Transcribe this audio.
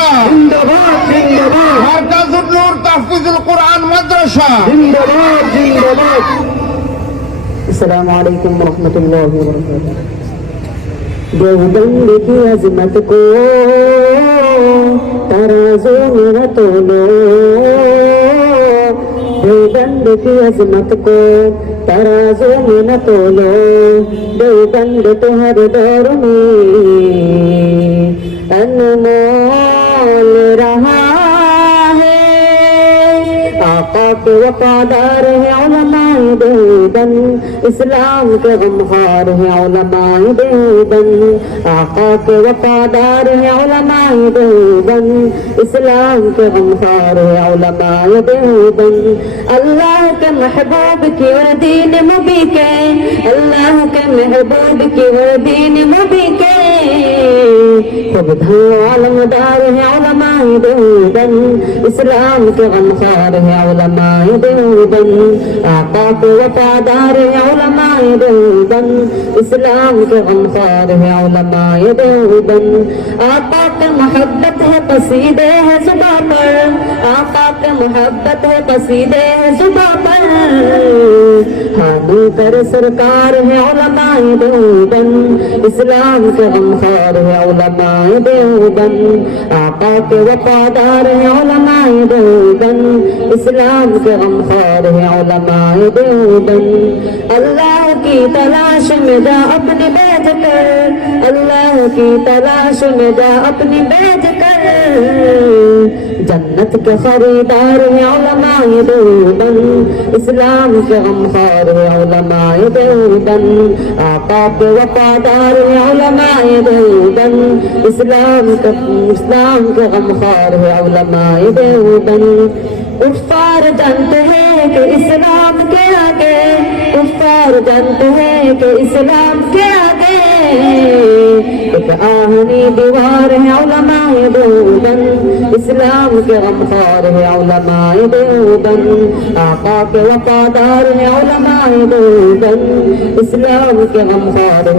মাদ্রাসা জিন্দাবাদ জিন্দাবাদ মারকাজুন নূর তাহফিজুল কুরআন মাদ্রাসা জিন্দাবাদ জিন্দাবাদ السلام علیکم ورحمۃ اللہ وبرکاتہ دیوبند کی عظمت کو ترازو میں نہ تولو دیوبند کی عظمت کو ترازو میں نہ تولو دیوبند تو ہر دور میں انمول رہا آقا کے وفادار ہیں علماء دیوبند اسلام کے غمخوار ہیں علماء دیوبند آقا کے وفادار ہیں علماء دیوبند اسلام کے غمخوار ہیں علماء دیوبند اللہ کے محبوب کی اور دین مبی کے اللہ کے محبوب کی اور دین مبی کے خود علمدار ہیں علماء دیوبند اسلام کے غمخوار ہیں علماء دیوبند آقا کے وفادار ہیں علماء دیوبند اسلام کے غمخوار ہیں علماء دیوبند آقا کے محبت ہے قصیدے ہیں زباں پر آقا کے محبت ہے قصیدے ہیں زباں پر ہادی کر سرکار ہے علماء دیوبند اسلام کے غمخوار ہے علماء دیوبند آقا کے وفادار ہیں علماء دیوبند اسلام کے غمخوار ہیں علماء دیوبند اللہ کی تلاش میں جا اپنی بیج کر اللہ کی تلاش میں جا اپنی بیج کر جنت کے خریدار ہیں علماء دیوبند اسلام کے غمخوار ہیں علماء دیوبند آقا کے وفادار ہیں علماء دیوبند اسلام کے غمخوار ہیں علماء دیوبند کفار جانتے ہیں کہ اسلام کے آگے کفار جانتے ہیں کہ اسلام کے آگے ایک آہنی دیوار ہے علماء دیوبند اسلام کے غمخوار ہے علماء دیوبند آقا کے وفادار ہے علماء دیوبند اسلام کے غمخوار ہے